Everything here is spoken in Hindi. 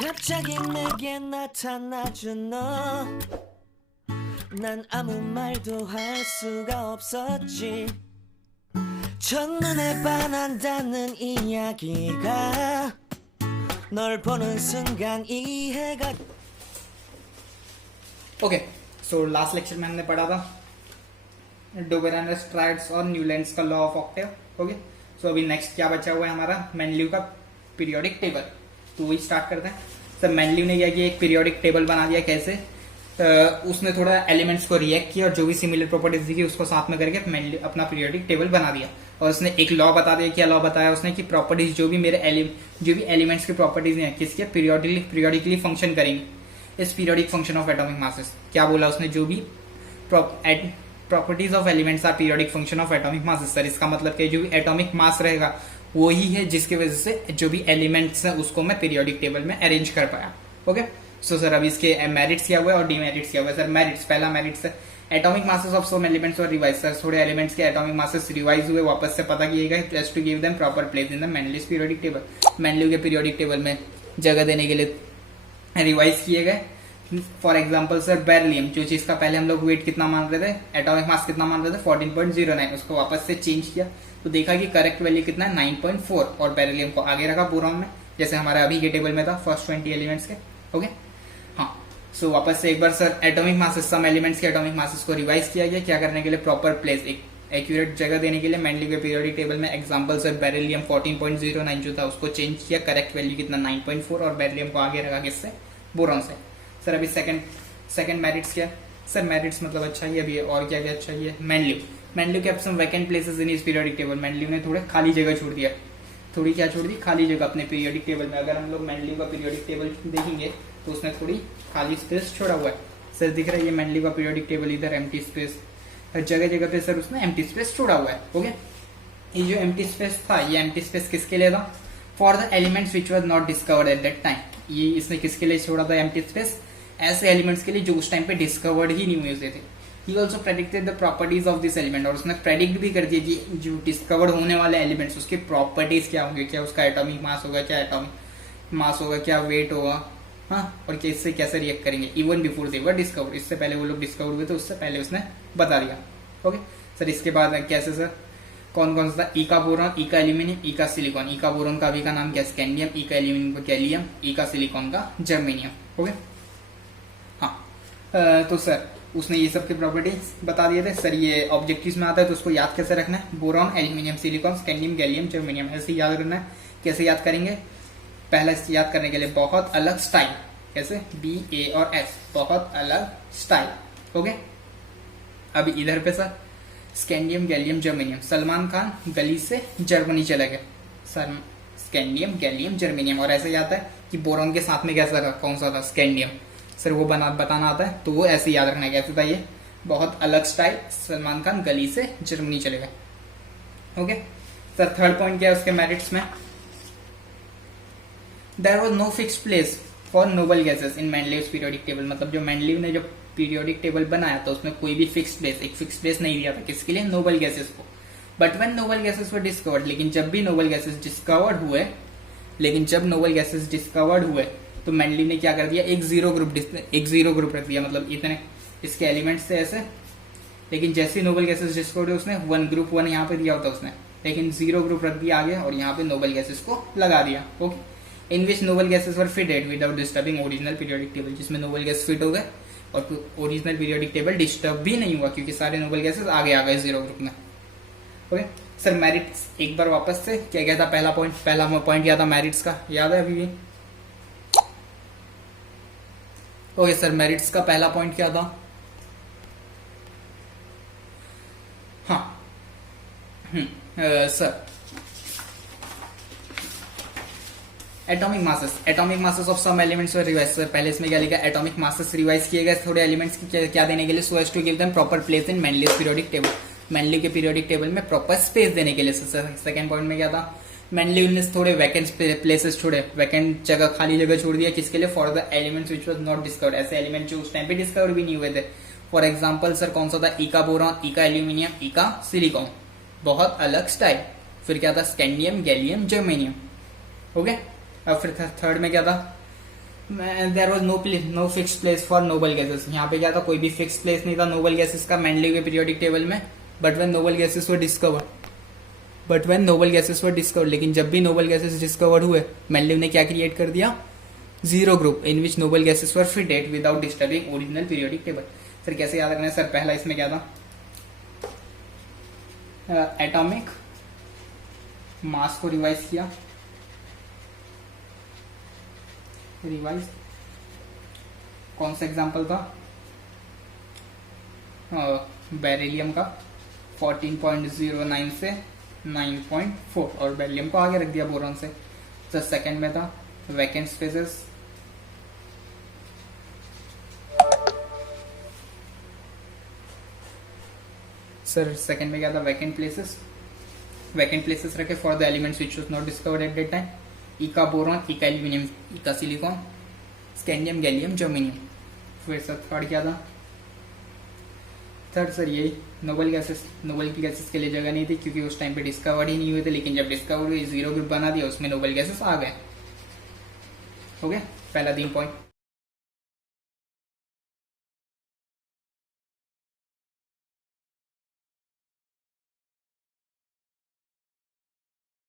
갑자기 내게 나타나준 너. 난 아무 말도 할 수가 없었지. 첫눈에 반한다는 이야기가 널 보는 순간 이해가. ओके सो लास्ट लेक्चर में हमने पढ़ा था डुबेरानस ट्रायड्स और न्यूलैंड्स का law of Octave. Okay so अभी नेक्स्ट क्या बचा हुआ है हमारा मेंडलीव का पीरियोडिक टेबल। तो वही स्टार्ट करते हैं। सर मेंडलीव ने क्या किया, एक पीरियोडिक टेबल बना दिया। कैसे? उसने थोड़ा एलिमेंट्स को रिएक्ट किया और जो भी सिमिलर प्रॉपर्टीज दिखी उसको साथ में करके मेंडलीव अपना पीरियोडिक टेबल बना दिया। और उसने एक लॉ बता दिया। क्या लॉ बताया उसने कि प्रॉपर्टीज जो भी एलिमेंट्स की प्रॉपर्टीज हैं किसके पीरियोडिकली फंक्शन करेंगी इस periodic function of atomic masses. क्या बोला उसने? जो भी properties of elements are periodic function of atomic masses. Sir इसका मतलब कि जो भी एटॉमिक मास रहेगा वो ही है जिसकी वजह से जो भी एलिमेंट्स है उसको मैं पीरियोडिक टेबल में अरेंज कर पाया। ओके सो सर अभी इसके मेरिट्स क्या हुआ है और डिमेरिट्स क्या हुआ है। सर मेरिट्स, पहला मेरिट्स है atomic masses of some elements और रिवाइज। सर थोड़े एलिमेंट्स के एटॉमिक मासेस रिवाइज हुए, वापस से पता किए गए plus to give them proper place in the Mendeleev periodic table. Mendeleev के पीरियोडिक टेबल में जगह देने के लिए रिवाइज किए गए। फॉर एग्जाम्पल सर बेरिलियम, जो चीज का पहले हम लोग वेट कितना मान रहे थे, एटॉमिक मास कितना मान रहे थे 14.09, उसको वापस से चेंज किया तो देखा कि करेक्ट वैल्यू कितना है 9.4 और बेरिलियम को आगे रखा बोरॉन में जैसे हमारे अभी के टेबल में था फर्स्ट 20 एलिमेंट्स के। ओके हाँ सो वापस से एक बार sir atomic masses some elements के एटॉमिक मासेस को रिवाइज किया गया। क्या करने के लिए? प्रॉपर प्लेस, एक एक्यूरेट जगह देने के लिए मेंडलीव के पीरियोडिक टेबल में। एग्जांपल सर बेरिलियम 14.09 जो था उसको चेंज किया, करेक्ट वैल्यू कितना 9.4 और बेरिलियम को आगे रखा किससे? बोरॉन से। सर अभी सेकंड मेरिट्स क्या? सर मेरिट्स मतलब अच्छा ही अभी और क्या क्या अच्छा ही है। Mendeleev kept some vacant places in his periodic table. Mendeleev ने थोड़े खाली जगह छोड़ दिया, थोड़ी क्या छोड़ दी? खाली जगह अपने पीरियोडिक टेबल में। अगर हम लोग मेंडलीव का पीरियोडिक टेबल देखेंगे तो उसने थोड़ी खाली स्पेस छोड़ा हुआ है। सर दिख रहा है ये मेंडलीव का पीरियोडिक टेबल, इधर एम्प्टी स्पेस, हर जगह जगह पे सर उसने एम्प्टी स्पेस छोड़ा हुआ है। ओके ये जो एम्प्टी स्पेस था ये एम्प्टी स्पेस किसके लिए था? For the elements which was not discovered at that time. ये इसने किसके लिए छोड़ा था एम्प्टी स्पेस? ऐसे एलिमेंट्स के लिए जो उस टाइम पे डिस्कवर्ड ही नहीं हुए थे। He also predicted the properties of this element, और उसने प्रेडिक्ट भी कर दिया कि जो डिस्कवर्ड होने वाले एलिमेंट्स उसके प्रॉपर्टीज क्या होंगे, क्या उसका एटॉमिक मास होगा, क्या एटॉमिक मास होगा, क्या वेट होगा, हाँ और इससे कैसे रिएक्ट करेंगे even before they were discovered. इससे पहले वो लोग डिस्कवर हुए थे उससे पहले उसने बता दिया। ओके सर इसके बाद कैसे सर कौन कौन सा? ई का बोरॉन, ई का एल्यूमिनियम, ई का सिलिकॉन। ई का बोरॉन का अभी का नाम क्या? स्कैंडियम। ई का एल्यूमिनियम का गैलियम, ई का सिलिकॉन का जर्मेनियम। ओके तो सर उसने ये सब के प्रॉपर्टीज बता दिए थे। सर ये ऑब्जेक्टिव्स में आता है तो उसको याद कैसे रखना है? Boron, aluminium, silicon, scandium, gallium, germanium, ऐसे याद करना है। कैसे याद करेंगे? पहला याद करने के लिए बहुत अलग स्टाइल, कैसे? B, A और S, बहुत अलग स्टाइल। ओके अभी इधर पे sir scandium, gallium, germanium. Salman Khan गली से जर्मनी चले गए, सर स्कैंडियम, गैलियम, जर्मेनियम। और ऐसे याद है कि बोरॉन के साथ में कैसा था, कौन सा था? स्कैंडियम। सर वो बताना आता है तो वो ऐसे याद रखना है। कैसे था ये? बहुत अलग स्टाइल, सलमान खान गली से जर्मनी चले गए। ओके सर थर्ड पॉइंट क्या है उसके मेरिट्स में? There was no fixed place for noble gases in Mendeleev's periodic table. मतलब जो मेंडलीव ने जो पीरियोडिक टेबल बनाया था उसमें कोई भी फिक्स्ड प्लेस, एक फिक्स्ड प्लेस नहीं दिया था किसके लिए? नोबल गैसेस को। But when noble gases were discovered, लेकिन जब नोबल गैसेस डिस्कवर्ड हुए तो मेंडलीव ने क्या कर दिया? एक जीरो ग्रुप रख दिया। मतलब इतने इसके एलिमेंट्स थे ऐसे, लेकिन जैसे नोबल गैसेस डिस्कवर्ड हुए उसने ग्रुप वन यहाँ पे दिया होता उसने, लेकिन जीरो ग्रुप रख दिया आगे और यहाँ पे नोबल गैसेस को लगा दिया। Okay in which noble gases were fitted without disturbing original periodic table, जिसमें नोबल गैस फिट हो गए और ओरिजिनल पीरियोडिक टेबल डिस्टर्ब भी नहीं हुआ क्योंकि सारे नोबल गैसेस आगे आ गए जीरो ग्रुप में। ओके सर मेरिट्स एक बार वापस से क्या क्या था? पहला पॉइंट क्या था मेरिट्स का, याद है अभी भी? ओके सर मेरिट्स का पहला पॉइंट क्या था? हाँ sir atomic masses of some elements were revise. Sir पहले इसमें क्या लिखा? एटॉमिक मासेस रिवाइज किए गए थोड़े एलिमेंट्स की क्या देने के लिए? So as to give them proper place in Mendeleev periodic table. Mendeleev के पीरियोडिक टेबल में प्रॉपर स्पेस देने के लिए। सेकंड पॉइंट में क्या था? मेंडलीव ने थोड़े वैकेंट प्लेसेस छोड़े, वैकेंट जगह, खाली जगह छोड़ दिया किसके लिए? For the elements which was not discovered, ऐसे एलिमेंट जो उस टाइम पे डिस्कवर भी नहीं हुए थे। फॉर एग्जाम्पल सर कौन सा था? ई का बोरॉन, ई का एल्यूमिनियम, ई का सिलिकॉन, बहुत अलग स्टाइल। फिर क्या था? Scandium, gallium, germanium. ओके अब फिर थर्ड में क्या था? There was no fix place for noble gases. यहाँ पे क्या था, कोई भी फिक्स प्लेस नहीं था नोबल गैसेस का मेंडलीव के पीरियोडिक टेबल में। But when noble gases were discovered, लेकिन जब भी नोबल गैसेस डिस्कवर्ड हुए, मेंडलीव ने क्या क्रिएट कर दिया, zero group in which noble gases were fitted without disturbing original periodic table. Sir कैसे याद रखना है सर? पहला इसमें क्या था, एटॉमिक मास को रिवाइज किया, कौन सा एग्जांपल था, बेरिलियम का 14.09 से 9.4 और बेरिलियम को आगे रख दिया बोरॉन से। तो सेकंड में था वैकेंट स्पेसेस, सर सेकंड में क्या था, वैकेंट प्लेसेस रखे for the elements which was not discovered at that time. ई का बोरॉन, ई का एल्यूमिनियम, ई का सिलिकॉन, स्कैंडियम, गैलियम, जर्मेनियम। फिर सर थर्ड क्या था, थर्ड सर यही नोबल की गैसेस के लिए जगह नहीं थी क्योंकि उस टाइम पे डिस्कवर्ड ही नहीं हुए थे, लेकिन जब डिस्कवर्ड हुए जीरो ग्रुप बना दिया, उसमें नोबल गैसेस आ गए। हो गया पहला 3 पॉइंट।